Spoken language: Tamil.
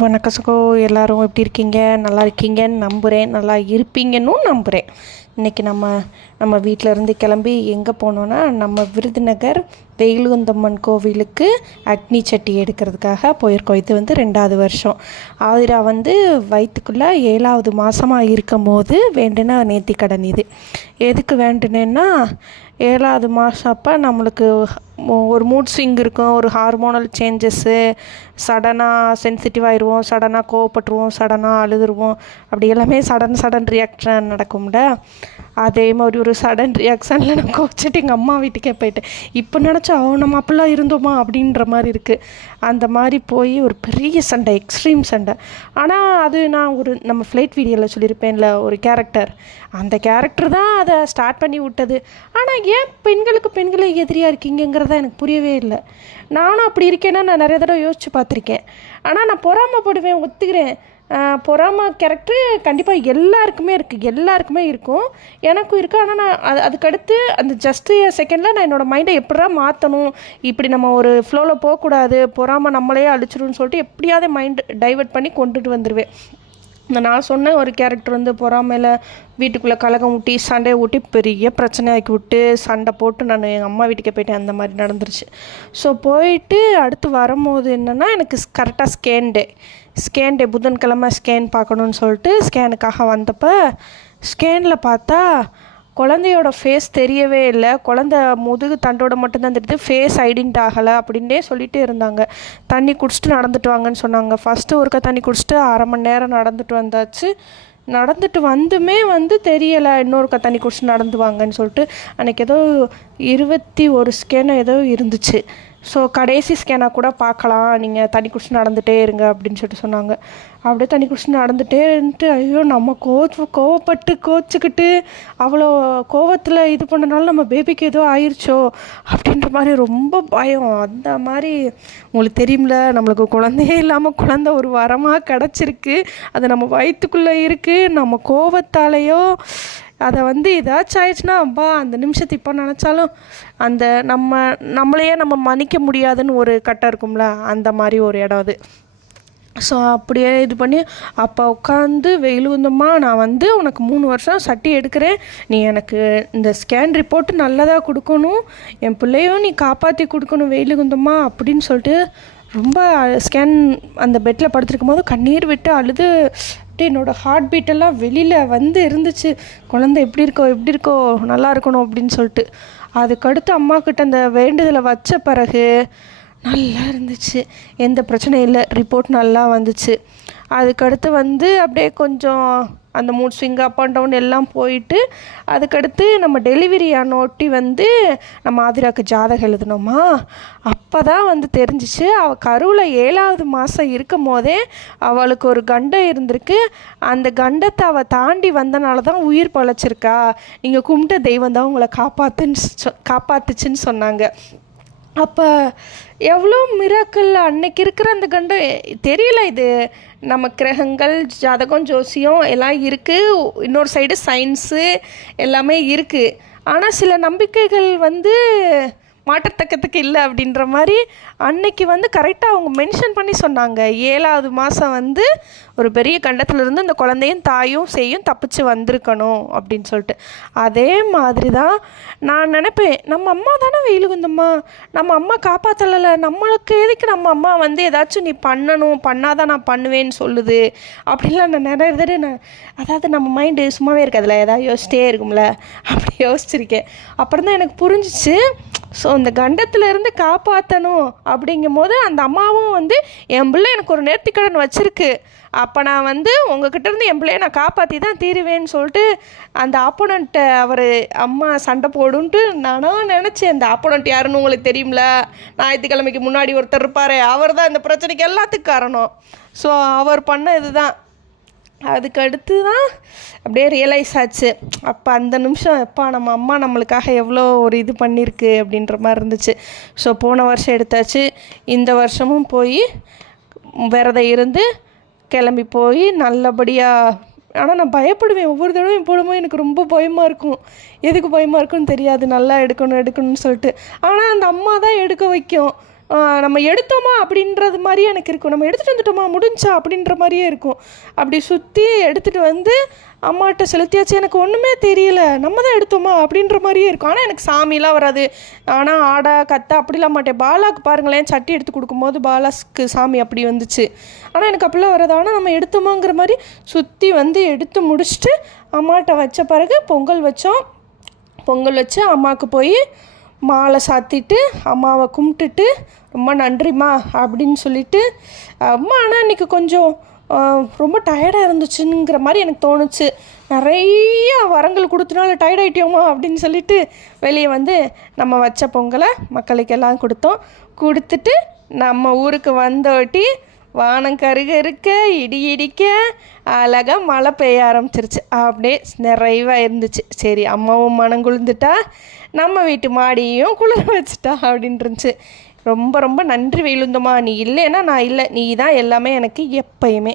வணக்கம் சகோ, எல்லோரும் எப்படி இருக்கீங்க? நல்லா இருக்கீங்கன்னு நம்புகிறேன், நல்லா இருப்பீங்கன்னு நம்புகிறேன். இன்றைக்கி நம்ம வீட்டிலேருந்து கிளம்பி எங்கே போனோன்னா, நம்ம விருதுநகர் வெயிலுந்தம்மன் கோவிலுக்கு அக்னி சட்டி எடுக்கிறதுக்காக போயிருக்கோம். இது 2வது வருஷம். ஆதிரா வயிற்றுக்குள்ளே 7வது மாதமாக இருக்கும் போது வேண்டின நேர்த்திக்கடன் இது. எதுக்கு வேண்டினேன்னா, 7வது மாதம் அப்போ நம்மளுக்கு ஒரு மூட் ஸ்விங் இருக்கும், ஒரு ஹார்மோனல் சேஞ்சஸ்ஸு, சடனாக சென்சிட்டிவ் ஆயிடுவோம், சடனாக கோவப்பட்டுருவோம், சடனாக அழுதுருவோம், அப்படி எல்லாமே சடன் ரியாக்ஷன் நடக்கும்ல. அதே மாதிரி ஒரு சடன் ரியாக்ஷனில் நான் கோச்சிட்டு எங்கள் அம்மா வீட்டுக்கே போயிட்டேன். இப்போ நினச்சா நம்ம அப்படிலாம் இருந்தோமா அப்படின்ற மாதிரி இருக்குது. அந்த மாதிரி போய் ஒரு பெரிய சண்டை, எக்ஸ்ட்ரீம் சண்டை. ஆனால் அது நான் நம்ம ஃப்ளைட் வீடியோவில் சொல்லியிருப்பேன்ல, ஒரு கேரக்டர், அந்த கேரக்டர் தான் அதை ஸ்டார்ட் பண்ணி விட்டது. ஆனால் ஏன் பெண்களே எதிரியாக இருக்கீங்கிறத எனக்கு புரியவே இல்லை. நானும் அப்படி இருக்கேன்னா நான் நிறைய தடவை யோசித்து பார்த்துருக்கேன். ஆனால் நான் பொறாமப்படுவேன், ஒத்துக்கிறேன். பொறாமை கேரக்டரு கண்டிப்பாக எல்லாருக்குமே இருக்கும், எனக்கும் இருக்குது. ஆனால் நான் அதுக்கடுத்து அந்த ஜஸ்ட்டு செகண்டில் நான் என்னோடய மைண்டை எப்படா மாற்றணும், இப்படி நம்ம ஒரு ஃப்ளோவில் போகக்கூடாது, பொறாமை நம்மளையே அழிச்சிடும்னு சொல்லிட்டு எப்படியாவது மைண்ட் டைவர்ட் பண்ணி கொண்டுட்டு வந்துடுவேன். நான் சொன்ன ஒரு கேரக்டர் பொறாமையில் வீட்டுக்குள்ளே கலகம் ஊட்டி சண்டையை ஊட்டி பெரிய பிரச்சனையாக்கி விட்டு சண்டை போட்டு நான் எங்கள் அம்மா வீட்டுக்கே போயிட்டேன். அந்த மாதிரி நடந்துருச்சு. ஸோ போயிட்டு அடுத்து வரும்போது என்னென்னா, எனக்கு கரெக்டாக ஸ்கேன் டே புதன்கிழமை ஸ்கேன் பார்க்கணுன்னு சொல்லிட்டு ஸ்கேனுக்காக வந்தப்போ ஸ்கேனில் பார்த்தா குழந்தையோட ஃபேஸ் தெரியவே இல்லை. குழந்த முதுகு தண்டோட மட்டும்தான் தெரியுது, ஃபேஸ் ஐடென்ட் ஆகலை அப்படின்னே சொல்லிகிட்டே இருந்தாங்க. தண்ணி குடிச்சிட்டு நடந்துட்டு வாங்கன்னு சொன்னாங்க. ஃபஸ்ட்டு ஒருக்கா தண்ணி குடிச்சிட்டு அரை மணி நேரம் நடந்துட்டு வந்தாச்சு. நடந்துட்டு வந்துமே தெரியலை, இன்னொருக்கா தண்ணி குடிச்சிட்டு நடந்து வாங்கன்னு சொல்லிட்டு அன்றைக்கி ஏதோ 21 ஸ்கேன் ஏதோ இருந்துச்சு. ஸோ கடைசி ஸ்கேனாக கூட பார்க்கலாம், நீங்கள் தண்ணி குடிச்சு நடந்துகிட்டே இருங்க அப்படின்னு சொல்லிட்டு சொன்னாங்க. அப்படியே தண்ணி குடிச்சு நடந்துகிட்டே இருந்துட்டு, ஐயோ நம்ம கோச்சிக்கிட்டு அவ்வளோ கோவத்தில் இது பண்ணனால நம்ம பேபிக்கு ஏதோ ஆயிடுச்சோ அப்படின்ற மாதிரி ரொம்ப பயம். அந்த மாதிரி உங்களுக்கு தெரியும்ல, நம்மளுக்கு குழந்தையே இல்லாமல் குழந்தை ஒரு வரமாக கிடச்சிருக்கு, அது நம்ம வயிற்றுக்குள்ளே இருக்குது. நம்ம கோவத்தாலேயோ அதை ஏதாச்சும் ஆயிடுச்சுன்னா அப்பா அந்த நிமிஷத்தை இப்போ நினச்சாலும் அந்த நம்மளையே நம்ம மன்னிக்க முடியாதுன்னு ஒரு கட்டம் இருக்கும்ல, அந்த மாதிரி ஒரு இடம் அது. ஸோ அப்படியே இது பண்ணி அப்போ உட்காந்து வெயிலுந்தம்மா, நான் உனக்கு 3 வருஷம் சட்டி எடுக்கிறேன், நீ எனக்கு இந்த ஸ்கேன் ரிப்போர்ட்டு நல்லதாக கொடுக்கணும், என் பிள்ளையும் நீ காப்பாற்றி கொடுக்கணும் வெயிலுந்தம்மா அப்படின்னு சொல்லிட்டு ரொம்ப ஸ்கேன் அந்த பெட்டில் படுத்துருக்கும் போது கண்ணீர் விட்டு அழுது என்னோடய ஹார்ட் பீட்டெல்லாம் வெளியில் இருந்துச்சு. குழந்தை எப்படி இருக்கோ நல்லா இருக்கணும் அப்படின்னு சொல்லிட்டு. அதுக்கடுத்து அம்மாக்கிட்ட அந்த வேண்டுதலை வச்ச பிறகு நல்லா இருந்துச்சு, எந்த பிரச்சனையும் இல்லை, ரிப்போர்ட் நல்லா வந்துச்சு. அதுக்கடுத்து அப்படியே கொஞ்சம் அந்த mood swing up and down எல்லாம் போயிட்டு, அதுக்கடுத்து நம்ம டெலிவரி ஆனோட்டி நம்ம ஆதிராவுக்கு ஜாதகம் எழுதணுமா. அப்போ தான் தெரிஞ்சிச்சு, அவள் கருவில் 7வது மாதம் இருக்கும் போதே அவளுக்கு ஒரு கண்டம் இருந்திருக்கு. அந்த கண்டத்தை அவள் தாண்டி வந்தனால தான் உயிர் பழைச்சிருக்கா, நீங்கள் கும்பிட்ட தெய்வம் தான் உங்களை காப்பாத்துச்சுன்னு சொன்னாங்க. அப்போ எவ்வளோ மிராக்கள் அன்னைக்கு இருக்கிற அந்த கண்டம் தெரியல. இது நம்ம கிரகங்கள், ஜாதகம், ஜோசியம் எல்லாம் இருக்குது, இன்னொரு சைடு சயின்ஸு எல்லாமே இருக்குது. ஆனால் சில நம்பிக்கைகள் மாற்றத்தக்கத்துக்கு இல்லை அப்படின்ற மாதிரி அன்னைக்கு கரெக்டாக அவங்க மென்ஷன் பண்ணி சொன்னாங்க. 7வது மாதம் ஒரு பெரிய கண்டத்துலேருந்து அந்த குழந்தையும் தாயும் தப்பிச்சு வந்திருக்கணும் அப்படின்னு சொல்லிட்டு. அதே மாதிரி தான் நான் நினைப்பேன், நம்ம அம்மா தானே வெயிலுந்தம்மா, நம்ம அம்மா காப்பாற்றலை, நம்மளுக்கு எதுக்கு நம்ம அம்மா ஏதாச்சும் நீ பண்ணாதான் நான் பண்ணுவேன்னு சொல்லுது அப்படின்லாம் நான் நிறைய தடவை அதாவது நம்ம மைண்டு சும்மாவே இருக்காதுல்ல, ஏதாவது யோசிச்சிட்டே இருக்கும்ல, அப்படி யோசிச்சிருக்கேன். அப்புறம் தான் எனக்கு புரிஞ்சிச்சு, ஸோ இந்த கண்டத்துலேருந்து காப்பாற்றணும் அப்படிங்கும் போது அந்த அம்மாவும் என் பிள்ளை எனக்கு ஒரு நேர்த்திக்கடன் வச்சுருக்கு, அப்போ நான் உங்ககிட்டேருந்து என் பிள்ளையை நான் காப்பாற்றி தான் தீருவேன்னு சொல்லிட்டு அந்த ஆப்போனண்ட்டை அம்மா சண்டை போடுன்ட்டு நானும் நினச்சேன். அந்த ஆப்போனண்ட் யாருன்னு உங்களுக்கு தெரியும்ல, ஞாயிற்றுக்கிழமைக்கு முன்னாடி ஒருத்தர் இருப்பார், அவர் தான் இந்த பிரச்சனைக்கு எல்லாத்துக்கும் காரணம். ஸோ அவர் பண்ண இதுதான். அதுக்கடுத்து தான் அப்படியே ரியலைஸ் ஆச்சு. அப்போ அந்த நிமிஷம் எப்பா நம்ம அம்மா நம்மளுக்காக எவ்வளோ ஒரு இது பண்ணியிருக்கு அப்படின்ற மாதிரி இருந்துச்சு. ஸோ போன வருஷம் எடுத்தாச்சு, இந்த வருஷமும் போய் விரதம் இருந்து கிளம்பி போய் நல்லபடியாக. ஆனால் நான் பயப்படுவேன், ஒவ்வொரு தடவையும் போடும்போது எனக்கு ரொம்ப பயமாக இருக்கும். எதுக்கு பயமாக இருக்குன்னு தெரியாது, நல்லா எடுக்கணும்னு சொல்லிட்டு. ஆனால் அந்த அம்மா தான் எடுக்க வைக்கும். நம்ம எடுத்தோமா அப்படின்றது மாதிரியே எனக்கு இருக்கும். நம்ம எடுத்துகிட்டு வந்துட்டோமா முடிஞ்சா அப்படின்ற மாதிரியே இருக்கும். அப்படி சுற்றி எடுத்துகிட்டு வந்து அம்மாட்ட செலுத்தியாச்சு. எனக்கு ஒன்றுமே தெரியல, நம்ம தான் எடுத்தோமா அப்படின்ற மாதிரியே இருக்கும். ஆனால் எனக்கு சாமிலாம் வராது. ஆனால் ஆடா கத்த அப்படிலாம் மாட்டேன். பாலாவுக்கு பாருங்களேன், சட்டி எடுத்து கொடுக்கும்போது பாலாஸ்க்கு சாமி அப்படி வந்துச்சு. ஆனால் எனக்கு அப்படிலாம் வராது. ஆனால் நம்ம எடுத்தோமாங்கிற மாதிரி சுற்றி வந்து எடுத்து முடிச்சுட்டு அம்மாட்ட வச்ச பிறகு பொங்கல் வச்சோம். பொங்கல் வச்சு அம்மாவுக்கு போய் மாலை சாத்திட்டு அம்மாவை கும்பிட்டுட்டு ரொம்ப நன்றிம்மா அப்படின்னு சொல்லிவிட்டு அம்மா. ஆனால் இன்றைக்கி கொஞ்சம் ரொம்ப டயர்டாக இருந்துச்சுங்கிற மாதிரி எனக்கு தோணுச்சு. நிறையா வரங்கள் கொடுத்தனால டயர்ட் ஆகிட்டோமா அப்படின்னு சொல்லிட்டு வெளியே வந்து நம்ம வச்ச பொங்கலை மக்களுக்கு எல்லாம் கொடுத்துட்டு நம்ம ஊருக்கு வந்தோட்டி வானம் கருக இருக்க இடி இடிக்க அழகாக மழை பெய்ய ஆரம்பிச்சிருச்சு. அப்படியே நிறைவாக இருந்துச்சு. சரி, அம்மாவும் மனம் குளிர்ந்துட்டா, நம்ம வீட்டு மாடியும் குளிர வச்சுட்டா அப்படின்னு இருந்துச்சு. ரொம்ப ரொம்ப நன்றி வேலுந்தம்மா, நீ இல்லைன்னா நான் இல்லை, நீ தான் எல்லாமே எனக்கு எப்பயுமே.